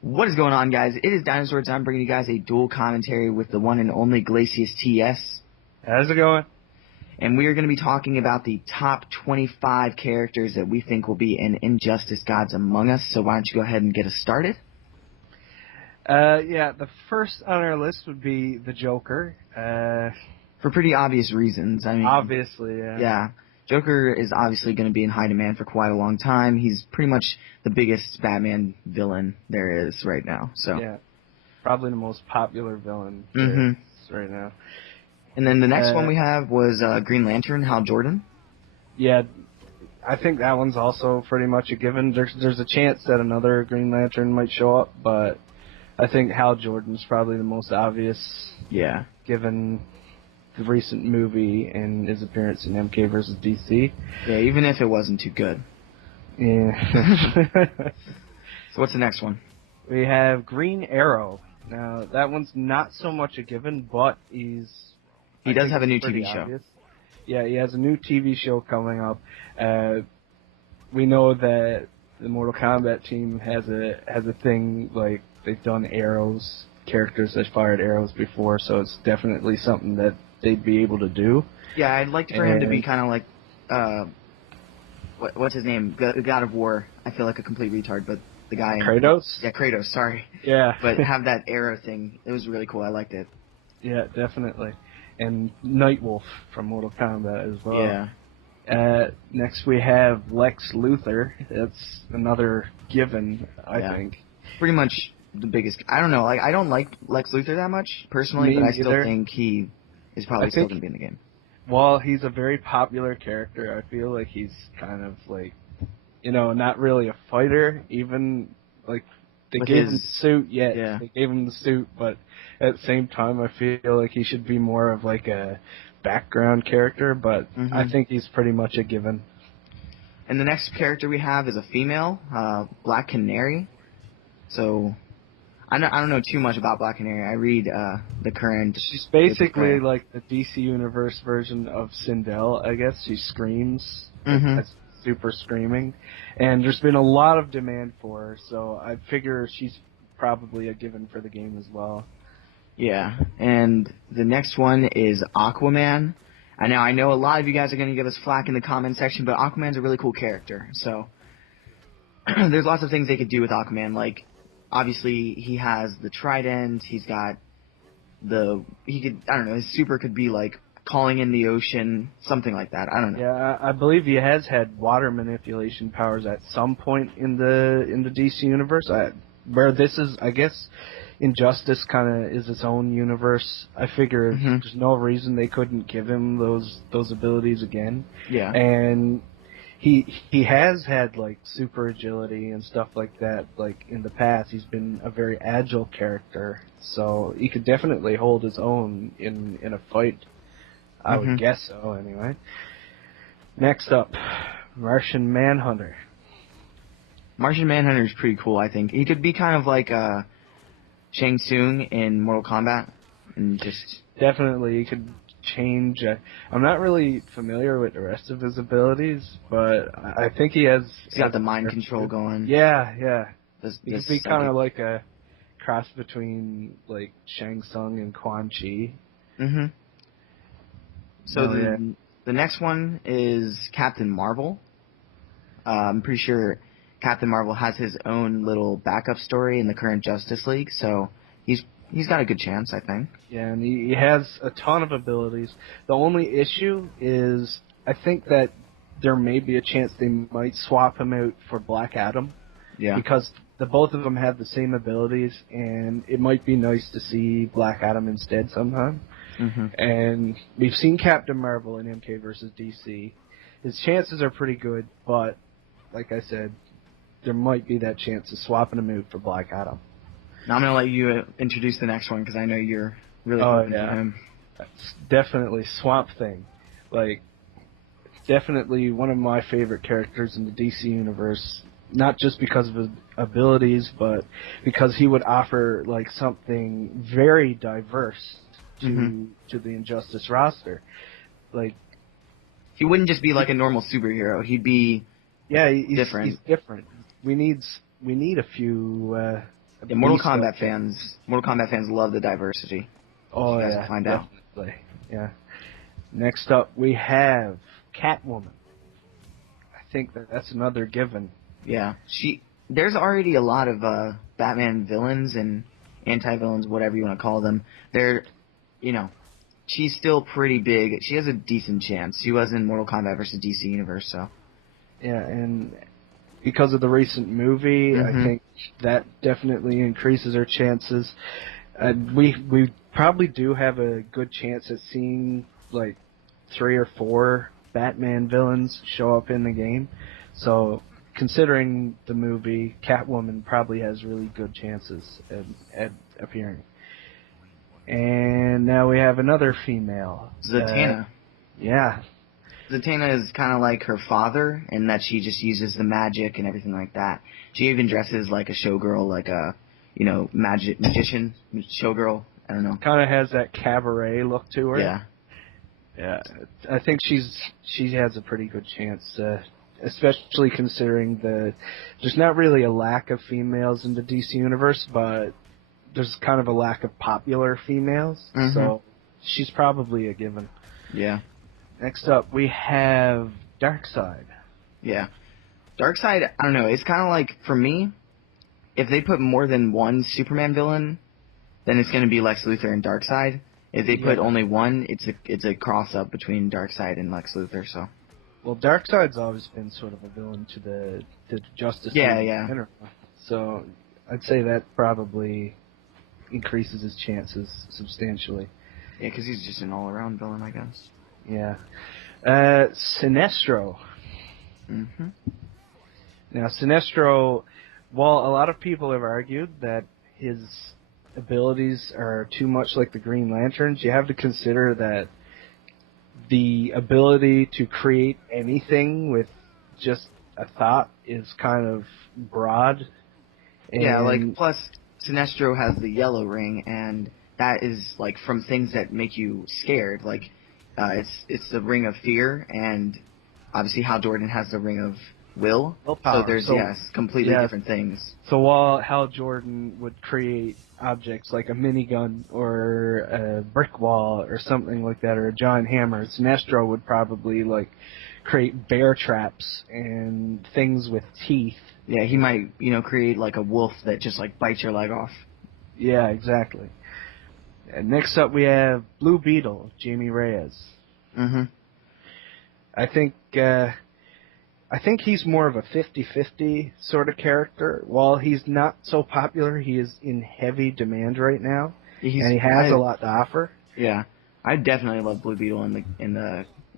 What is going on, guys? It is Dinozords. I'm bringing you guys a dual commentary with the one and only GlaciusTS. How's it going? And we are going to be talking about the top 25 characters that we think will be in Injustice Gods Among Us. So why don't you go ahead and get us started? Yeah, the first on our list would be the Joker. For pretty obvious reasons. I mean, Obviously, yeah. Yeah. Joker is obviously going to be in high demand for quite a long time. He's pretty much the biggest Batman villain there is right now. So Yeah, probably the most popular villain Mhm. right now. And then the next one we have was Green Lantern, Hal Jordan. Yeah, I think that one's also pretty much a given. There's a chance that another Green Lantern might show up, but I think Hal Jordan's probably the most obvious. Yeah. Given the recent movie and his appearance in MK vs. DC. Yeah, even if it wasn't too good. Yeah. So what's the next one? We have Green Arrow. Now, that one's not so much a given, but he does have a new TV show. Obvious. Yeah, he has a new TV show coming up. We know that the Mortal Kombat team has a thing, like, they've done characters that fired arrows before, so it's definitely something that they'd be able to do. Yeah, I'd like for him to be kind of like, what's his name? God of War. I feel like a complete retard, but the guy... Kratos? Yeah, Kratos, sorry. Yeah. But have that arrow thing. It was really cool. I liked it. Yeah, definitely. And Nightwolf from Mortal Kombat as well. Yeah. Next we have Lex Luthor. That's another given, I think. Pretty much the biggest... I don't know. Like, I don't like Lex Luthor that much, personally, but I still think he is probably still going to be in the game. While he's a very popular character, I feel like he's kind of like, not really a fighter, even, like, they gave him the suit, they gave him the suit, but at the same time, I feel like he should be more of, like, a background character, but I think he's pretty much a given. And the next character we have is a female, Black Canary. So, I don't know too much about Black Canary. I read the current... She's basically like the DC Universe version of Sindel, I guess. She screams. That's super screaming. And there's been a lot of demand for her, so I figure she's probably a given for the game as well. Yeah, and the next one is Aquaman. I know a lot of you guys are going to give us flack in the comment section, but Aquaman's a really cool character, so... there's lots of things they could do with Aquaman, like... Obviously, he has the trident, he's got his super could be like calling in the ocean, something like that, I don't know. Yeah, I believe he has had water manipulation powers at some point in the DC universe, where this is, I guess, Injustice kind of is its own universe. I figure there's no reason they couldn't give him those abilities again. Yeah. And... He has had, like, super agility and stuff like that, like, in the past. He's been a very agile character, so he could definitely hold his own in a fight. I would guess so, anyway. Next up, Martian Manhunter. Martian Manhunter is pretty cool, I think. He could be kind of like Shang Tsung in Mortal Kombat, and just... Definitely, he could change. I'm not really familiar with the rest of his abilities, but I think he has... He's got the mind control going. Yeah. He could be kind of like a cross between, like, Shang Tsung and Quan Chi. So the next one is Captain Marvel. I'm pretty sure Captain Marvel has his own little backup story in the current Justice League, so he's got a good chance, I think. Yeah, and he has a ton of abilities. The only issue is I think that there may be a chance they might swap him out for Black Adam. Yeah. Because both of them have the same abilities, and it might be nice to see Black Adam instead sometime. And we've seen Captain Marvel in MK vs. DC. His chances are pretty good, but like I said, there might be that chance of swapping him out for Black Adam. Now I'm going to let you introduce the next one, because I know you're really hoping for him. That's definitely Swamp Thing. Like, definitely one of my favorite characters in the DC universe, not just because of his abilities, but because he would offer, like, something very diverse to the Injustice roster. Like, he wouldn't just be like a normal superhero. He'd be he's different. He's different. We need a few Yeah, Mortal Kombat fans love the diversity. Oh, yeah, find out. Definitely. Yeah. Next up, we have Catwoman. I think that's another given. Yeah, there's already a lot of Batman villains and anti-villains, whatever you want to call them. She's still pretty big. She has a decent chance. She was in Mortal Kombat versus DC Universe, so. Yeah, and because of the recent movie, I think that definitely increases her chances. We probably do have a good chance at seeing like 3 or 4 Batman villains show up in the game. So, considering the movie, Catwoman probably has really good chances at appearing. And now we have another female. Zatanna. Yeah. Zatanna is kind of like her father in that she just uses the magic and everything like that. She even dresses like a showgirl, like a, magician showgirl. I don't know. Kind of has that cabaret look to her. Yeah. Yeah. I think she has a pretty good chance, especially considering there's not really a lack of females in the DC universe, but there's kind of a lack of popular females, so she's probably a given. Yeah. Next up, we have Darkseid. Yeah. Darkseid, I don't know, it's kind of like, for me, if they put more than one Superman villain, then it's going to be Lex Luthor and Darkseid. If they put only one, it's a cross-up between Darkseid and Lex Luthor, so. Well, Darkseid's always been sort of a villain to the Justice League. Yeah. So I'd say that probably increases his chances substantially. Yeah, because he's just an all-around villain, I guess. Yeah. Sinestro. Now, Sinestro, while a lot of people have argued that his abilities are too much like the Green Lanterns, you have to consider that the ability to create anything with just a thought is kind of broad. And plus Sinestro has the yellow ring, and that is like from things that make you scared. Like it's the ring of fear, and obviously Hal Jordan has the ring of willpower. So there's completely different things. So while Hal Jordan would create objects like a minigun or a brick wall or something like that, or a giant hammer, Sinestro would probably like create bear traps and things with teeth. Yeah, he might, create like a wolf that just like bites your leg off. Yeah, exactly. And next up we have Blue Beetle, Jamie Reyes. I think he's more of a 50-50 sort of character. While he's not so popular, he is in heavy demand right now, and he has a lot to offer. Yeah, I definitely love Blue Beetle in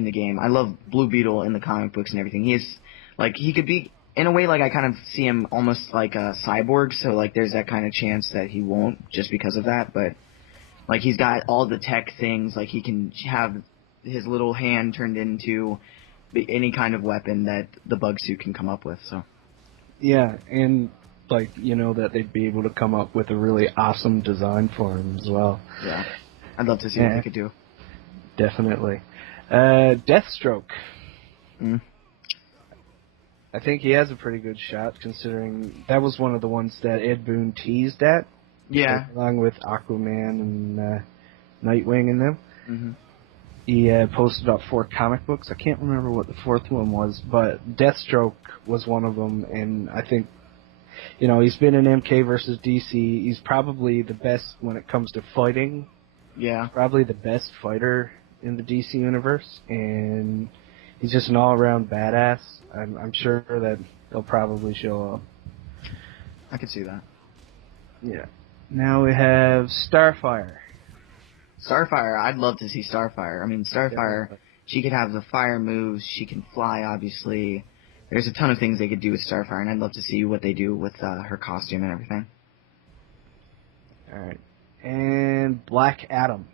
the game. I love Blue Beetle in the comic books and everything. He could be, in a way, like I kind of see him almost like a cyborg. So like there's that kind of chance that he won't just because of that. But like he's got all the tech things. Like he can have his little hand turned into any kind of weapon that the bug suit can come up with. So yeah, and that they'd be able to come up with a really awesome design for him as well. Yeah, I'd love to see what they could do. Definitely. Deathstroke. I think he has a pretty good shot, considering that was one of the ones that Ed Boon teased at. Yeah, along with Aquaman and Nightwing and them. He posted up 4 comic books. I can't remember what the 4th one was, but Deathstroke was one of them, and I think, he's been in MK versus DC. He's probably the best when it comes to fighting. Yeah. Probably the best fighter in the DC universe, and he's just an all-around badass. I'm sure that he'll probably show up. I could see that. Yeah. Now we have Starfire. Starfire, I'd love to see Starfire. I mean, Starfire, she could have the fire moves, she can fly, obviously. There's a ton of things they could do with Starfire, and I'd love to see what they do with her costume and everything. Alright. And Black Adam.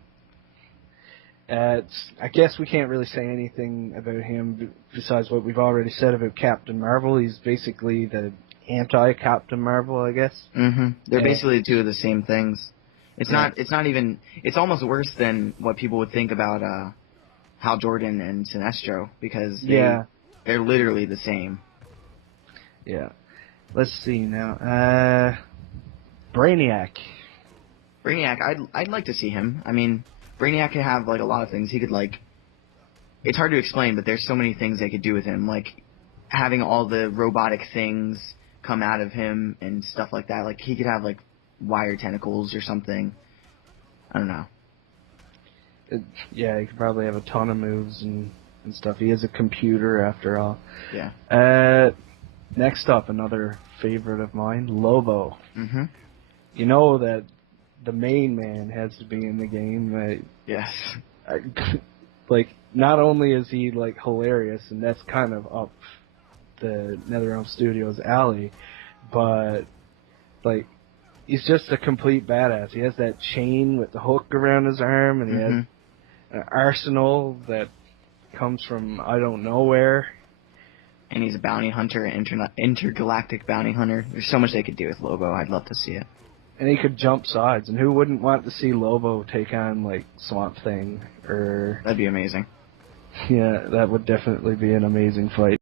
I guess we can't really say anything about him besides what we've already said about Captain Marvel. He's basically the anti-Captain Marvel, I guess. They're basically two of the same things. It's not even, it's almost worse than what people would think about Hal Jordan and Sinestro, because they're literally the same. Yeah. Let's see now. Brainiac. Brainiac, I'd like to see him. I mean, Brainiac could have, like, a lot of things. He could, like... It's hard to explain, but there's so many things they could do with him. Like, having all the robotic things come out of him and stuff like that. Like, he could have, like, wire tentacles or something. I don't know. Yeah, he could probably have a ton of moves and stuff. He is a computer, after all. Yeah. Next up, another favorite of mine, Lobo. Mm-hmm. You know that the main man has to be in the game. Yes. Like, not only is he, like, hilarious, and that's kind of up the NetherRealm Studios alley, but, like, he's just a complete badass. He has that chain with the hook around his arm, and he has an arsenal that comes from I don't know where. And he's a bounty hunter, intergalactic bounty hunter. There's so much they could do with Lobo. I'd love to see it. And he could jump sides, and who wouldn't want to see Lobo take on, like, Swamp Thing, or... That'd be amazing. Yeah, that would definitely be an amazing fight.